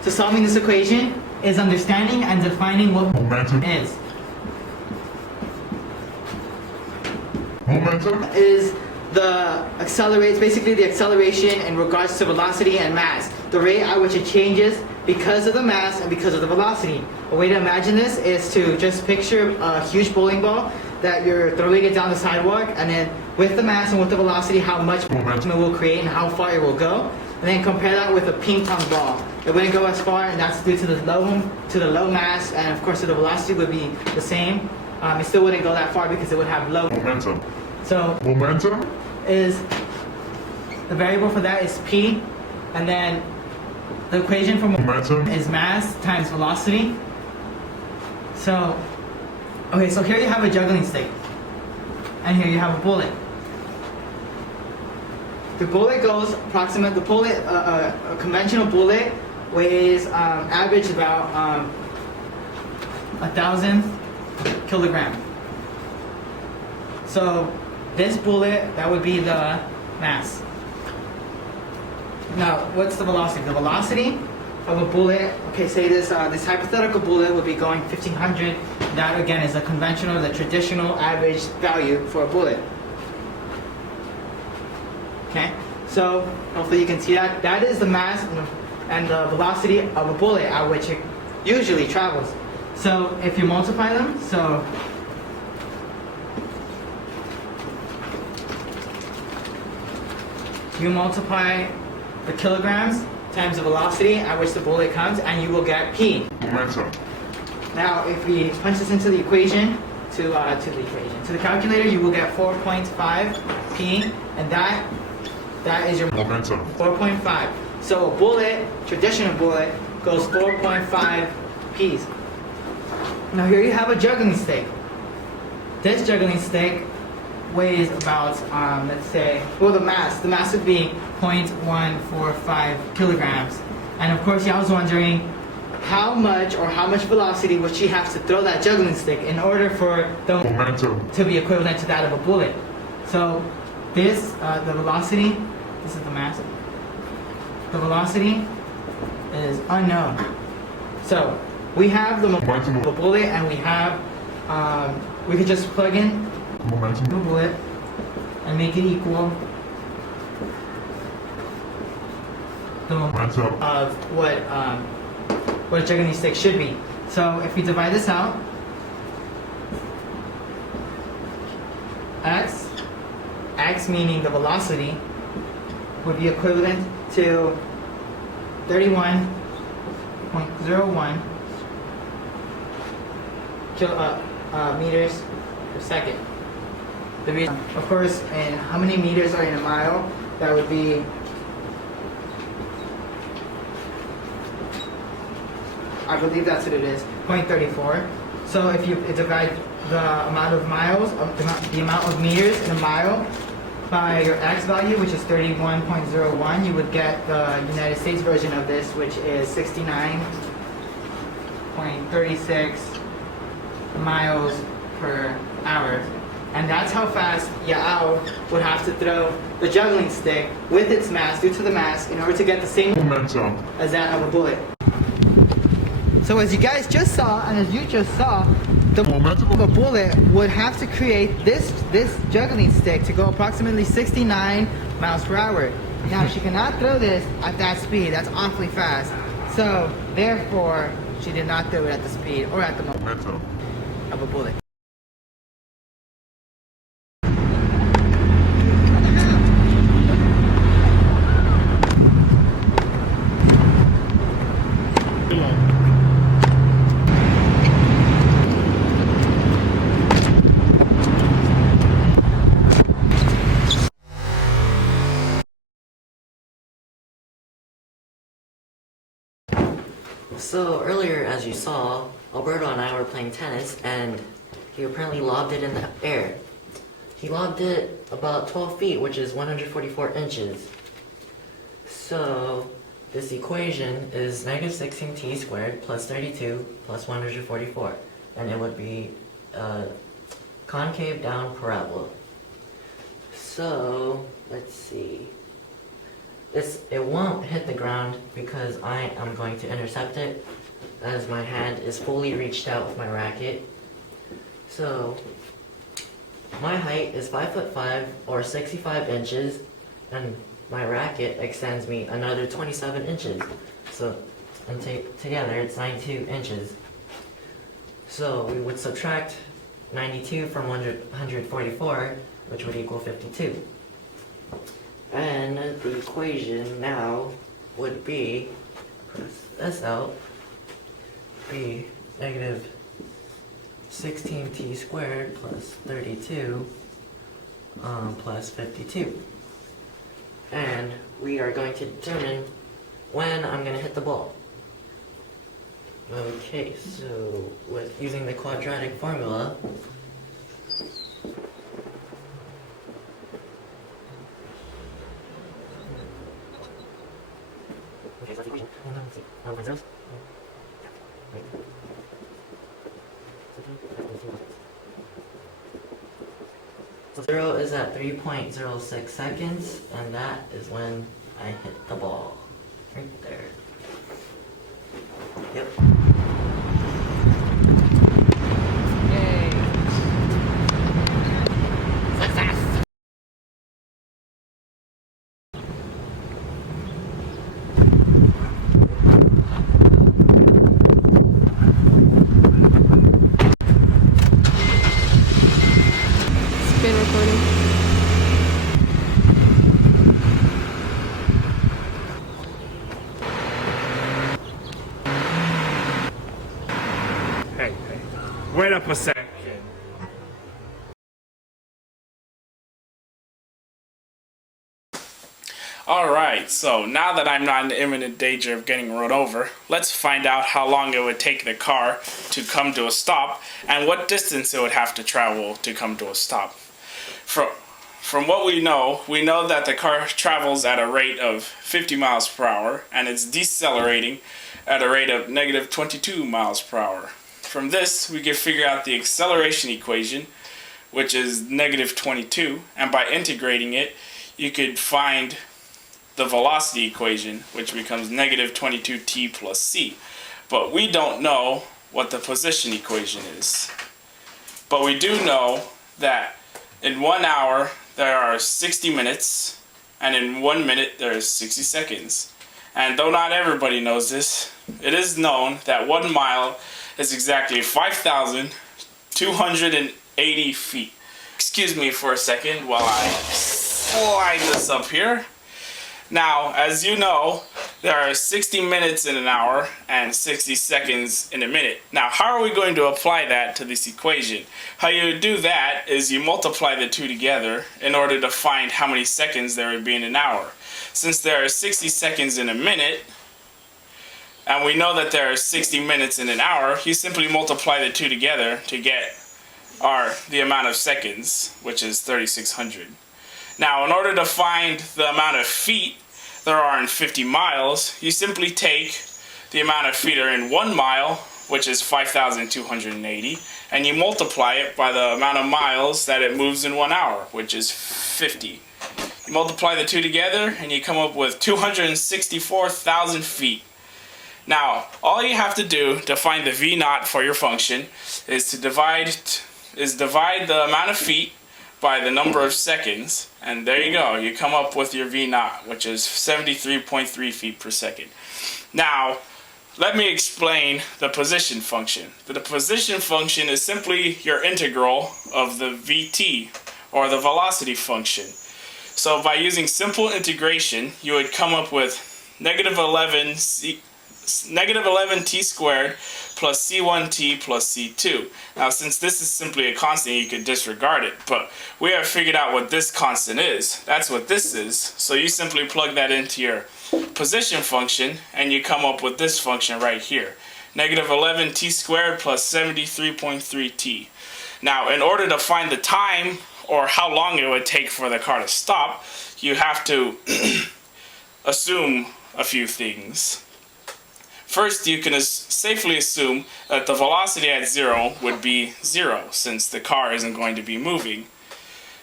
to solving this equation is understanding and defining what Momentum is. Momentum Is basically the acceleration in regards to velocity and mass, the rate at which it changes because of the mass and because of the velocity. A way to imagine this is to just picture a huge bowling ball that you're throwing it down the sidewalk, and then with the mass and with the velocity, how much momentum it will create and how far it will go. And then compare that with a ping pong ball. It wouldn't go as far, and that's due to the low mass, and of course the velocity would be the same. It still wouldn't go that far because it would have low momentum. So Momentum is the variable for that is p, and then the equation for momentum is mass times velocity. So, okay, so here you have a juggling stick, and here you have a bullet. The bullet goes approximate. The bullet, a conventional bullet, weighs average about 1,000 kilograms. So this bullet, that would be the mass. Now, what's the velocity? The velocity of a bullet, okay, say this hypothetical bullet would be going 1,500. That again is a conventional, the traditional average value for a bullet. Okay, so hopefully you can see that. That is the mass and the velocity of a bullet at which it usually travels. So if you multiply them, so you multiply the kilograms times the velocity at which the bullet comes, and you will get p. momentum Now, if we punch this into the equation, to the calculator, you will get 4.5 p, and that is your momentum 4.5. So a bullet, traditional bullet, goes 4.5 p's. Now here you have a juggling stick. This juggling stick weighs about, let's say, well, the mass would be 0.145 kilograms. And of course, I was wondering how much velocity would she have to throw that juggling stick in order for the momentum to be equivalent to that of a bullet. So this, the velocity, this is the mass. The velocity is unknown. So we have the momentum of a bullet, and we have, we could just plug in momentum the bullet and make it equal the momentum momentum of what a juggling stick should be. So if we divide this out, x meaning the velocity, would be equivalent to 31.01 meters per second. The reason, of course, and how many meters are in a mile? That would be, I believe that's what it is, 0.34. So if you divide the amount of miles, the amount of meters in a mile by your x value, which is 31.01, you would get the United States version of this, which is 69.36 miles per hour. And that's how fast Yao would have to throw the juggling stick with its mass, due to the mass, in order to get the same momentum as that of a bullet. So as you guys just saw, and as you just saw, the momentum of a bullet would have to create this juggling stick to go approximately 69 miles per hour. Now she cannot throw this at that speed. That's awfully fast. So therefore, she did not throw it at the speed or at the momentum of a bullet. So earlier, as you saw, Alberto and I were playing tennis, and he apparently lobbed it in the air. He lobbed it about 12 feet, which is 144 inches. So this equation is negative 16t squared plus 32 plus 144, and it would be a concave down parabola. So let's see. it won't hit the ground because I am going to intercept it as my hand is fully reached out with my racket. So my height is 5'5" or 65 inches, and my racket extends me another 27 inches. So and together it's 92 inches. So we would subtract 92 from 144, which would equal 52. And the equation now would be, cross this out, be negative 16t squared plus 32 plus 52. And we are going to determine when I'm going to hit the ball. Okay, so with using the quadratic formula, okay, so that's the equation. Let's see. 1.0. Wait. So 0 is at 3.06 seconds, and that is when I hit the ball. Right there. Yep. Yay. Success! Spin recording. Hey, wait up a second. Alright, so now that I'm not in imminent danger of getting run over, let's find out how long it would take the car to come to a stop and what distance it would have to travel to come to a stop. From what we know that the car travels at a rate of 50 miles per hour and it's decelerating at a rate of negative 22 miles per hour. From this, we can figure out the acceleration equation, which is negative 22, and by integrating it, you could find the velocity equation, which becomes negative 22t plus c. But we don't know what the position equation is. But we do know that in 1 hour there are 60 minutes, and in 1 minute there is 60 seconds. And though not everybody knows this, it is known that 1 mile is exactly 5,280 feet. Excuse me for a second while I slide this up here. Now, as you know, there are 60 minutes in an hour and 60 seconds in a minute. Now, how are we going to apply that to this equation? How you do that is you multiply the two together in order to find how many seconds there would be in an hour. Since there are 60 seconds in a minute, and we know that there are 60 minutes in an hour, you simply multiply the two together to get the amount of seconds, which is 3,600. Now, in order to find the amount of feet there are in 50 miles, you simply take the amount of feet are in 1 mile, which is 5,280, and you multiply it by the amount of miles that it moves in 1 hour, which is 50. You multiply the two together, and you come up with 264,000 feet. Now, all you have to do to find the V0 for your function is to divide the amount of feet by the number of seconds, and there you go. You come up with your V0, which is 73.3 feet per second. Now, let me explain the position function. The position function is simply your integral of the Vt, or the velocity function. So by using simple integration, you would come up with negative 11t squared plus c1t plus c2. Now, since this is simply a constant, you could disregard it, but we have figured out what this constant is. That's what this is. So you simply plug that into your position function, and you come up with this function right here. Negative 11t squared plus 73.3t. Now, in order to find the time, or how long it would take for the car to stop, you have to assume a few things. First, you can safely assume that the velocity at 0 would be 0, since the car isn't going to be moving.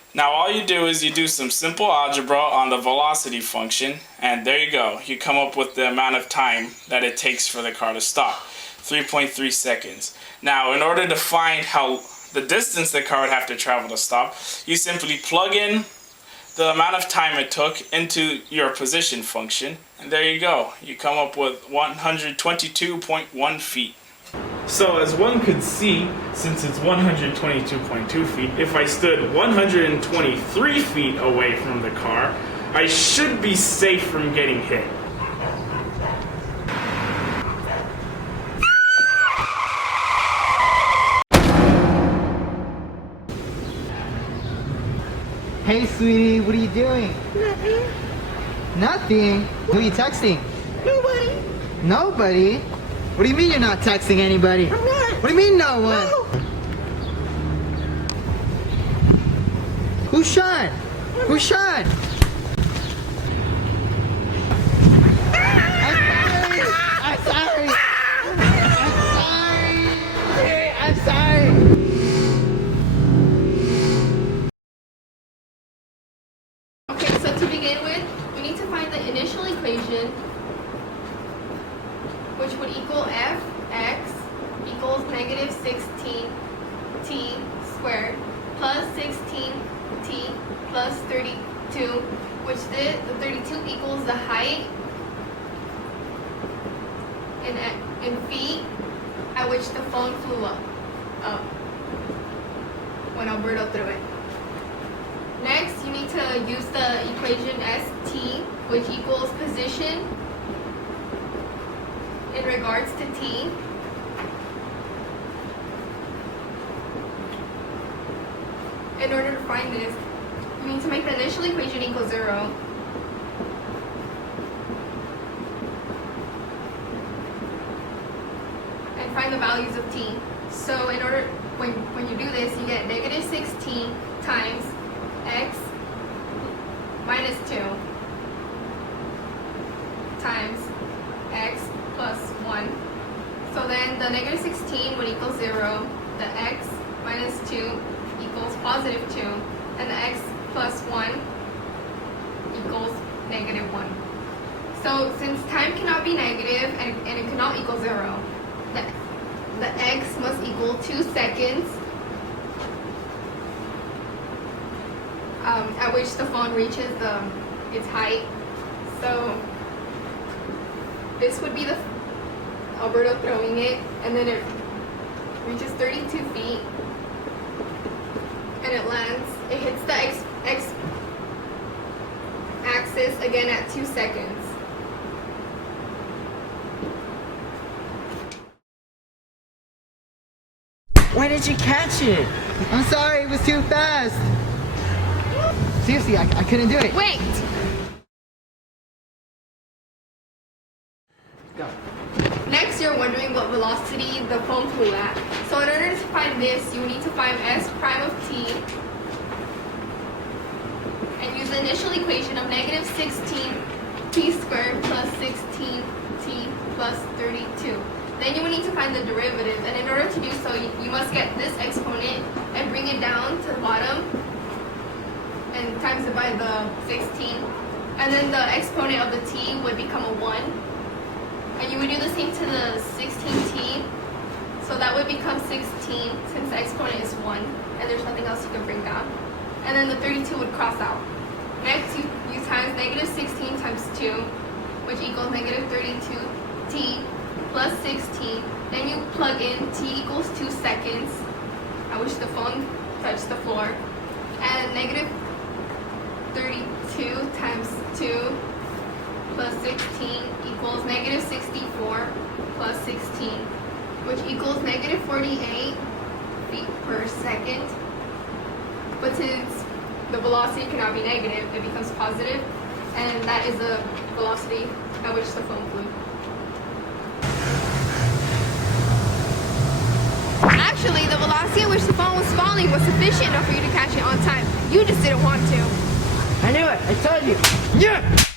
Now all you do is you do some simple algebra on the velocity function, and there you go. You come up with the amount of time that it takes for the car to stop. 3.3 seconds. Now in order to find how the distance the car would have to travel to stop, you simply plug in the amount of time it took into your position function, and there you go. You come up with 122.1 feet. So as one could see, since it's 122.2 feet, if I stood 123 feet away from the car, I should be safe from getting hit. Hey, sweetie, what are you doing? Nothing. Nothing? Who are you texting? Nobody. Nobody? What do you mean you're not texting anybody? I'm not. What do you mean no one? No. Who's Sean? Who's Sean? I'm sorry. I'm sorry. I'm sorry. Okay, so to begin with, we need to find the initial equation, which would equal fx equals negative 16t squared plus 16t plus 32, which the 32 equals the height in feet at which the phone flew up when Alberto threw it. Next, you need to use the equation st, which equals position in regards to t. In order to find this, you need to make the initial equation equal 0. And find the values of t. So in order, when you do this, you get negative 16 times x minus 2 times x plus 1. So then the negative 16 would equal 0, the x minus 2 equals positive 2, and the x plus 1 equals negative 1. So since time cannot be negative and it cannot equal 0, the x must equal 2 seconds at which the phone reaches its height. So this would be the Alberto throwing it, and then it reaches 32 feet, and it lands. It hits the x axis again at 2 seconds. Why did you catch it? I'm sorry, it was too fast. Seriously, I couldn't do it. Wait! Go. Next, you're wondering what velocity the phone flew at. So in order to find this, you need to find s prime of t and use the initial equation of negative 16t squared plus 16t plus 32. Then you will need to find the derivative, and in order to do so, you must get this exponent and bring it down to the bottom and times it by the 16. And then the exponent of the t would become a 1. And you would do the same to the 16t, so that would become 16 since the exponent is 1, and there's nothing else you can bring down. And then the 32 would cross out. Next, you times negative 16 times 2, which equals negative 32t plus 16. Then you plug in t equals 2 seconds, at which the phone touched the floor, and negative 32 times 2 plus 16 equals negative 64 plus 16, which equals negative 48 feet per second. But since the velocity cannot be negative, it becomes positive, and that is the velocity at which the phone flew. Actually, the velocity at which the phone was falling was sufficient enough for you to catch it on time. You just didn't want to. I knew it. I told you. Yeah!